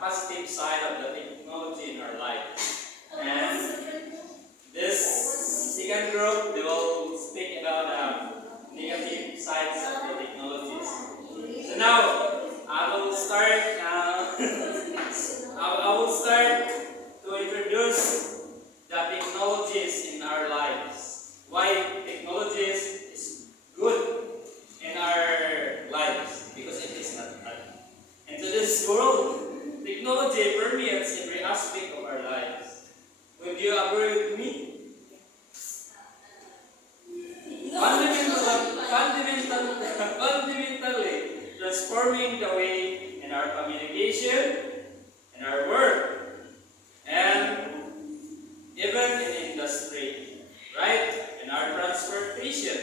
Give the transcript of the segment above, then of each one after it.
positive side of the technology in our life. And this second group, they will speak about negative sides of the technologies. So now, I will start. I will start to introduce the technologies in our lives. Why technologies is good in our lives? Because it is not bad. And to this world, technology permeates every aspect of our lives. Would you agree with me? Fundamentally transforming the way in our communication, in our work, and even in industry, right? In our transportation.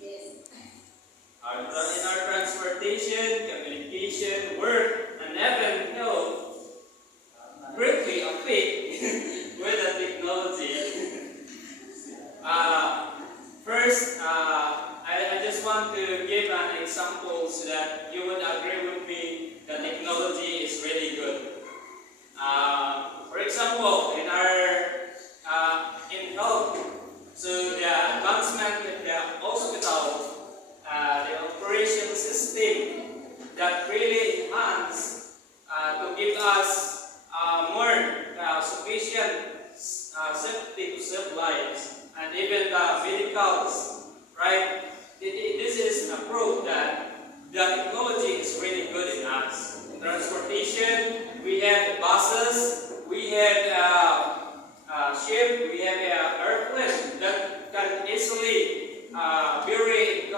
In our transportation, communication, work, and even health, greatly affect with the technology. First, I just want to give an example so that you would agree with me that technology is really good. For example, in health, so the advancement in the hospital, the operation system that really enhance to give us more sufficient safety to save lives, and even the medicals, right? This is a proof that the technology is really good in us. In transportation, we have buses, we have ship, we have airplane that can easily very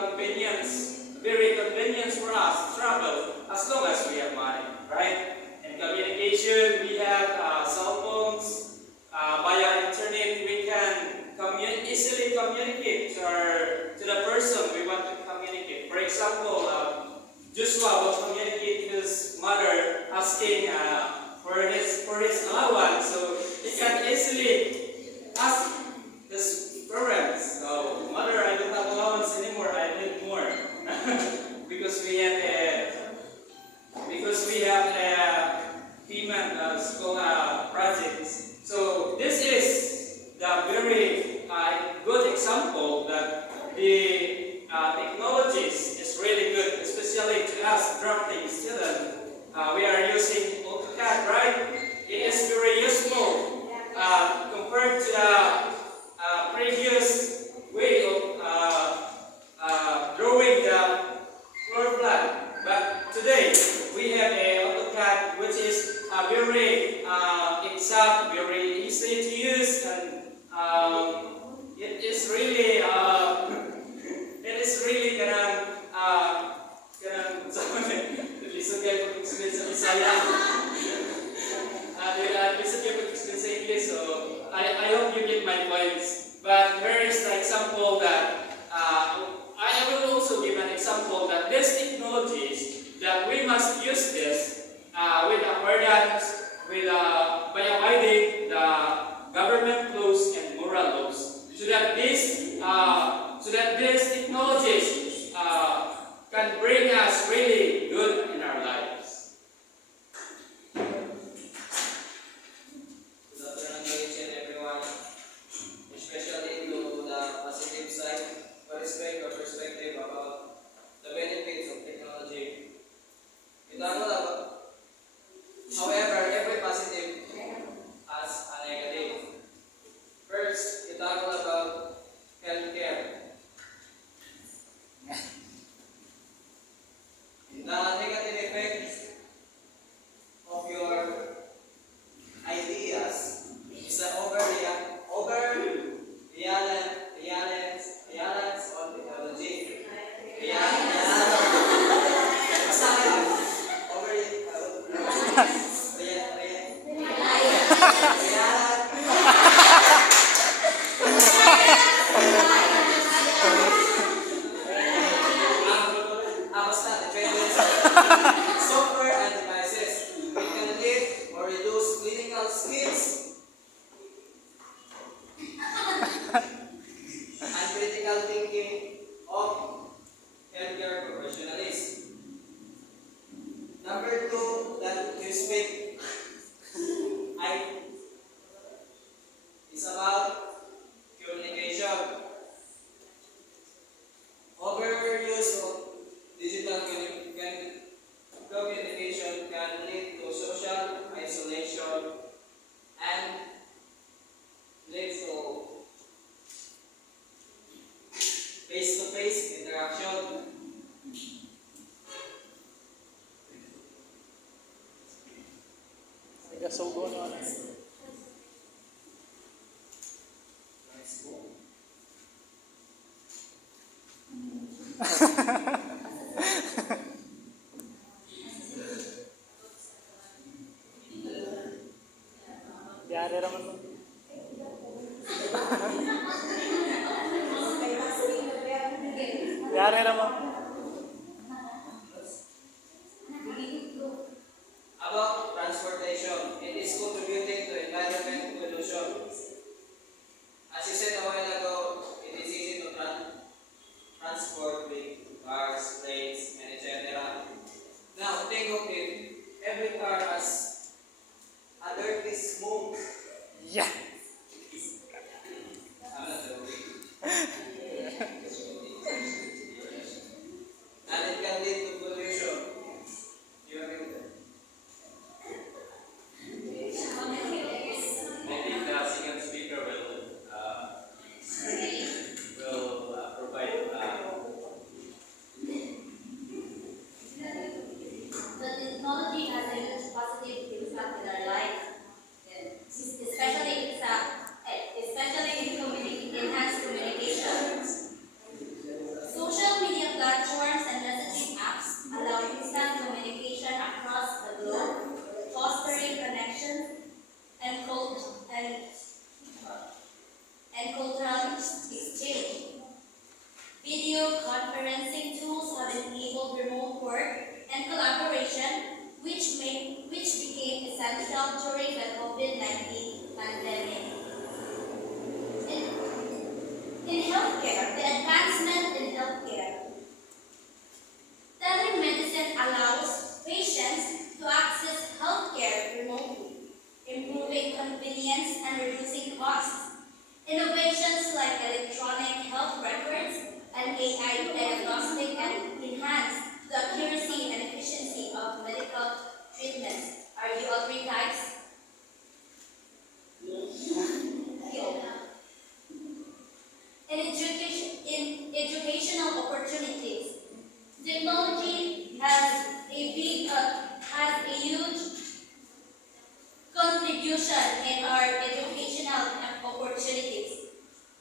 convenience for us to travel as long as we have money, right? In communication, we have cell phones. Via internet, we can easily communicate to the person we want to communicate. For example, Joshua will communicate his mother asking for his allowance, so he can easily ask his parents, "So, mother, I don't have allowance anymore. I need more," because we have a payment school projects. So this is the very good example that the technologies is really good, especially to us drafting students. We are using AutoCAD, right? It is very useful compared to the previous way of drawing the floor plan. But today we have a AutoCAD which is very exact, very easy to use, and it is really so I hope you get my points. But here is the example that I will also give an example that these technologies that we must use this with accordance with by abiding the government laws and moral laws, so that these technologies can bring us really good in our lives. Good afternoon to each and everyone, especially to the positive side, perspective about the benefits of technology. However, every positive Number two that you speak I is about communication. Overuse of digital communication can lead to social isolation and lead to face-to-face interaction. Nagasugo na. Yari raman mo. Yari raman. About transportation, it is contributing to environment pollution. As you said a while ago, it is easy to transport big cars, planes, and etc. Now, think of it. Every car has a dirty smoke. Yeah. I'm not joking. And it can lead to pollution. Do you agree with that? Maybe the second speaker will provide. The technology has a huge positive impact in our life, especially in enhanced communication. Social media platforms and messaging apps allow instant communication across the globe, fostering connections and cultural exchange. Video conferencing tools have enabled remote work and collaboration, which became essential during the COVID-19 pandemic. In healthcare, the advancement in healthcare. Telemedicine allows patients to access healthcare remotely, improving convenience and reducing costs. Innovations like electronic health records and AI diagnostic and enhance the accuracy and efficiency of medical treatments. Are you all three guys? In educational opportunities, technology has a huge contribution in our educational opportunities.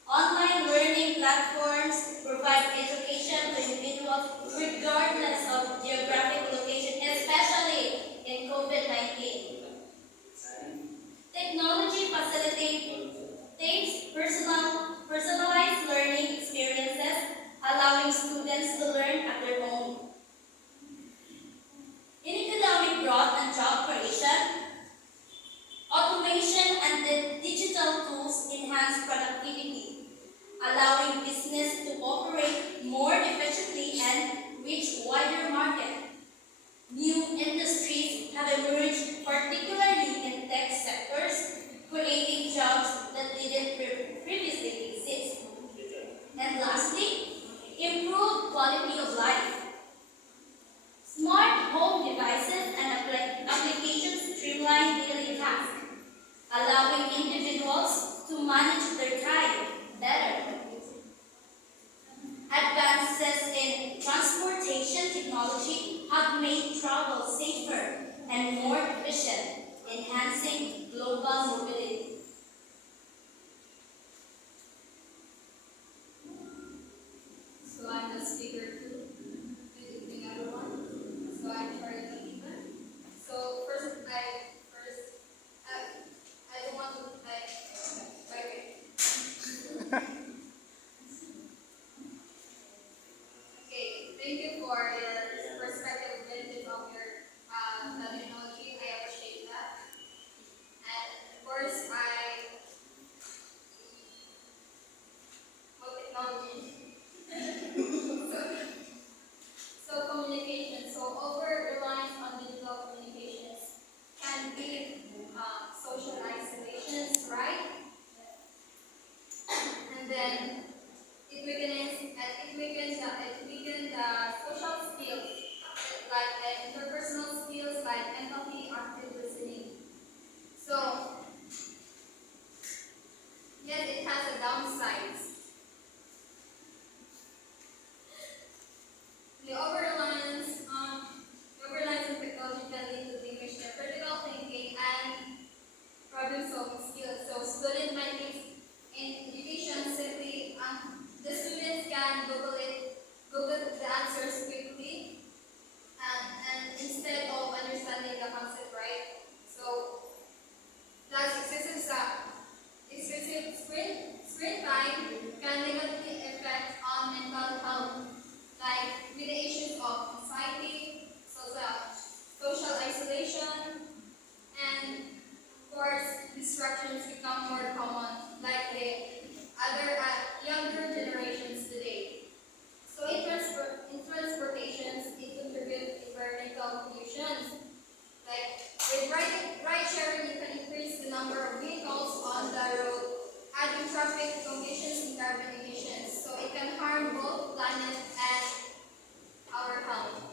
Online learning platforms provide education to individuals regardless of geographic location, especially in COVID-19. Technology facilitates personalized learning experiences, allowing students to learn at their own. In economic growth and job creation, automation and the digital tools enhance productivity, allowing business to operate more efficiently and reach wider market. New industries have emerged, particularly in tech sectors, creating jobs that didn't previously exist. And lastly, improved quality of life. Smart home devices and applications streamline daily tasks, allowing individuals to manage their time better. Advances in transportation technology have made travel safer and more efficient, enhancing global mobility. So I'm the speaker too. Good evening, everyone. So I'm Charlie Lima. So I don't want to Okay, thank you for your perspective benefit of your the technology. I appreciate that. And of course, I carbon emissions, so it can harm both planet and our health.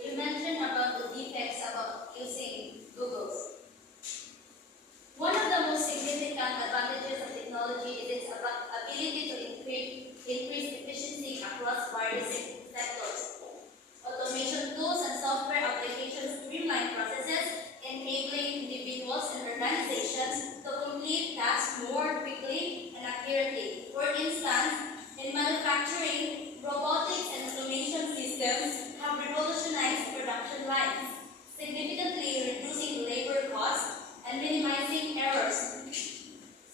You mentioned about the defects about using Google's. One of the most significant advantages of technology is its ability to increase efficiency across various sectors. Automation tools and software applications streamline processes, enabling individuals and organizations to complete tasks more quickly and accurately. For instance, in manufacturing, robotics and automation systems have revolutionized production lines, significantly reducing labor costs and minimizing errors.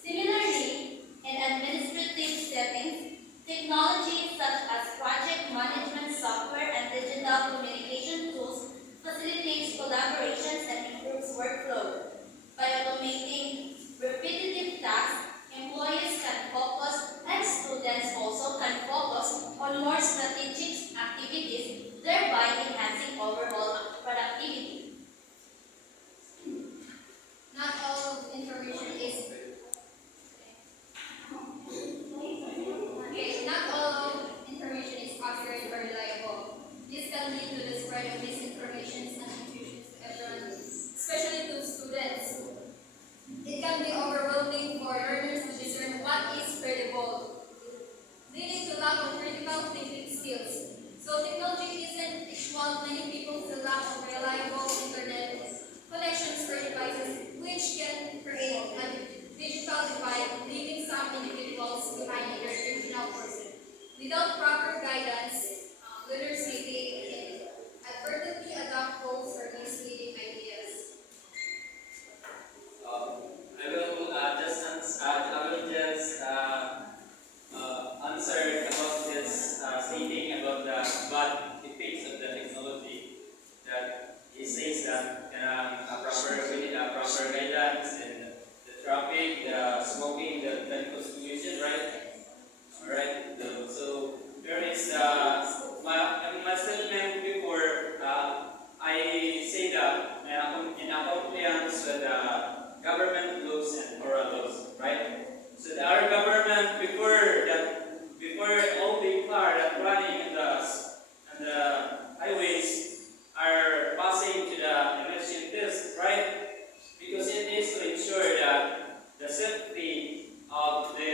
Similarly, in administrative settings, technologies such as project management software and digital communication tools facilitates collaborations and improves workflow. By automating repetitive tasks, employees can focus and students also can focus on more strategic activities, thereby enhancing overall productivity. Not all information is not all information is accurate or reliable. This can lead to the spread of misinformation and confusion to everyone, especially to students. It can be overwhelming for learners to discern what is credible, leading to lack of critical thinking skills. So technology isn't equal. Many people still lack of reliable internet connections for devices, which can create a digital divide, leaving some individuals behind in their original person. Without proper guidance, leaders may inadvertently adopt false or misleading ideas. I will just answer about this stating about the bad effects of the technology. That he says that we need a proper guidance and the traffic, the smoking, the constitution, right? All right. So here is my statement before. I say that in compliance with the government laws and moral laws, right? So our government before all the car that running in the highways are passing to the emission test, right? Because it is to ensure that the safety of the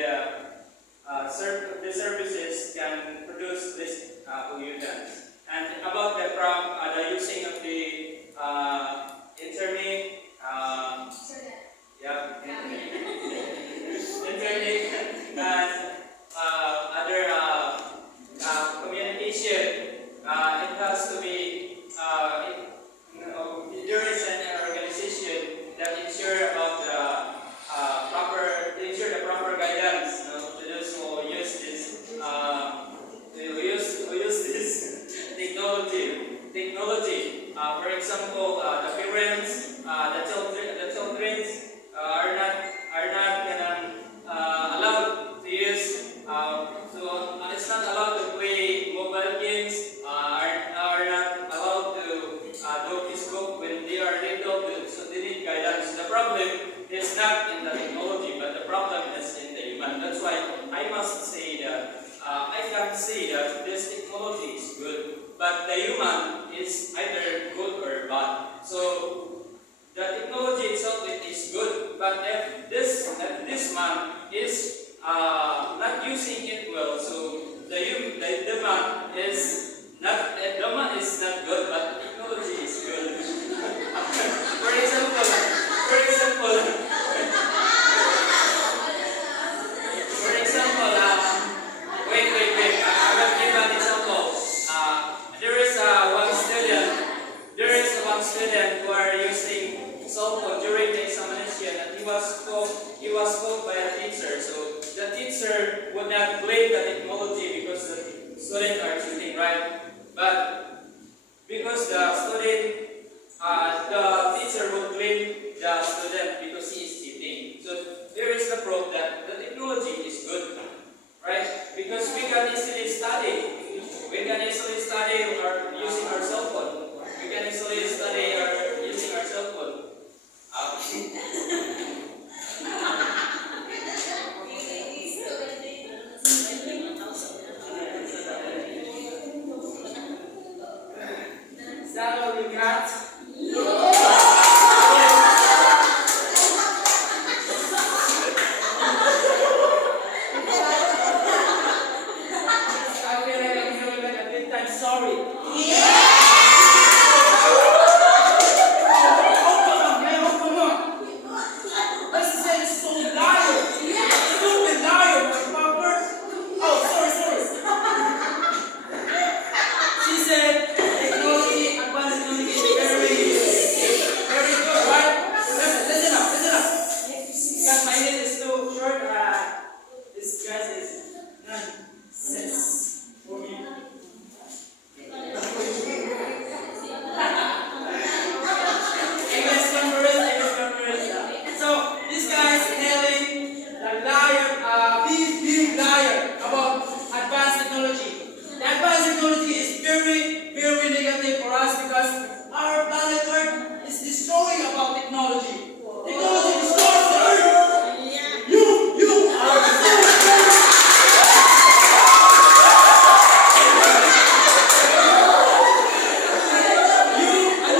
services can produce this pollutants. And about the using of the internet, yeah, internet and other communication. It has to be there is an organization that ensure about the proper guidance, to those who use this technology. For example, the parents, the children are not gonna allowed to use. It's not allowed to play mobile games. Are not allowed to do Facebook when they are little. So they need guidance. The problem is not in the technology, but the problem is in the human. That's why I must say that I can say that this technology is good, but the human is either good or bad. So the technology itself it is good, but if this man is not using it well, so the man is not good, but the technology is good. For example, wait. I will give an example. There is one student who are using cell phone during the examination, and he was called by a teacher. So the teacher would not blame the technology because professor would blame the student because he is cheating. So there is the proof that the technology is good, right? Because we can easily study. We can easily study using our cell phone. We can easily study using our cell phone. Is that all you got? I feel like I'm having like a big time sorry. Oh, come on, man. Oh, come on. Let's say it's so liar. Stupid liar, my mother. Oh, sorry. She said technology, advanced technology is very good, right? Listen up. Because my head is too short, this guy is nonsense for me. English conference. So this guy is telling the liar, big liar about advanced technology. The advanced technology is very negative for us because our planet Earth is destroying about technology. Technology destroys the Earth. You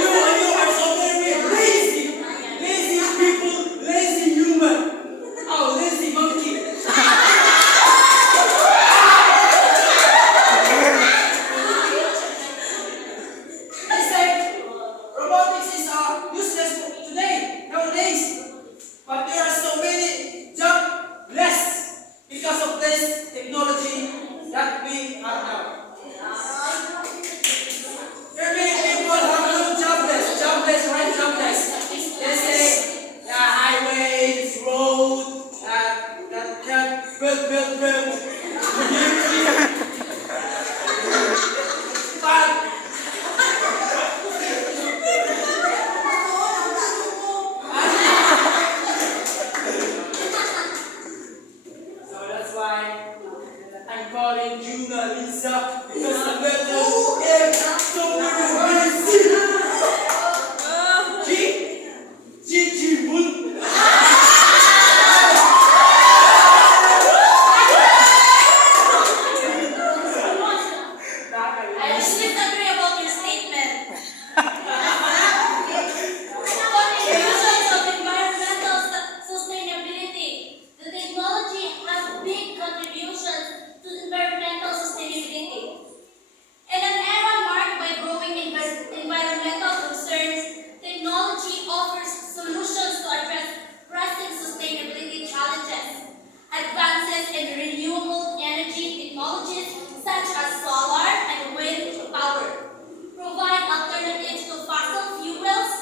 are you are so very lazy people, lazy human. Oh, lazy monkey. They say robotics is useless today, nowadays. But there are so many jobless because of this technology that we have now. There are many people who have no jobless, right? Jobless. They say, highways, road, that can build. But so that's why I'm calling Juna Lisa because the letter M so very G Moon. I disagree about your statement. Contributions of environmental sustainability. The technology has big contributions to environmental sustainability. In an era marked by growing environmental concerns, technology offers solutions to address pressing sustainability challenges. Advances in renewable energy technologies such as solar and wind power provide alternatives to fossil fuels,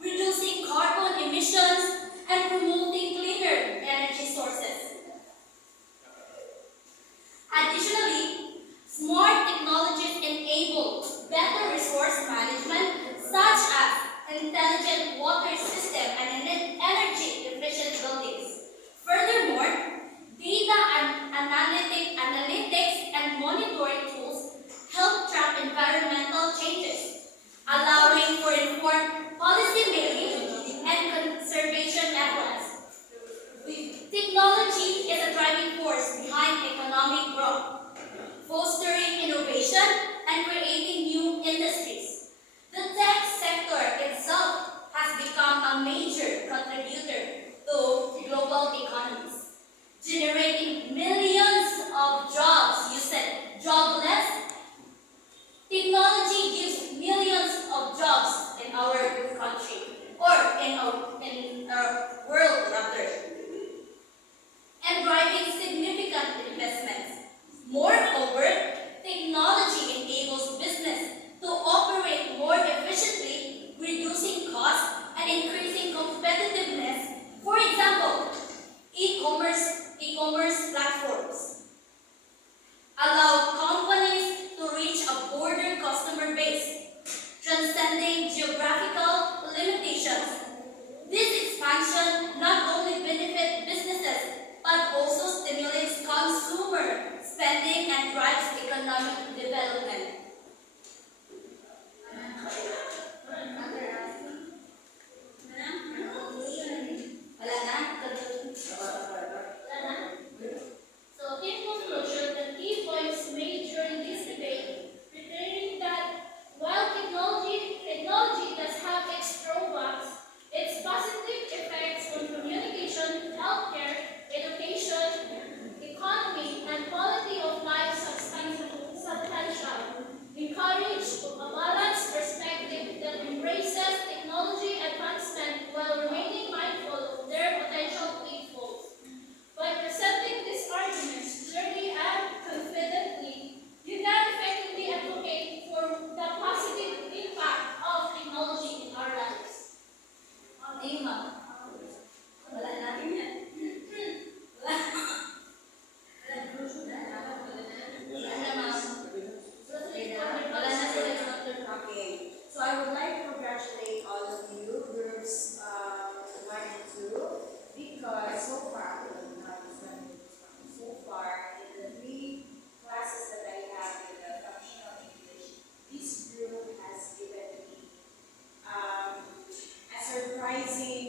reducing carbon emissions and promoting cleaner energy sources. Additionally, smart technologies enable better resource management such as intelligent water system and energy efficient buildings. Furthermore, data and analytics and monitoring tools help rising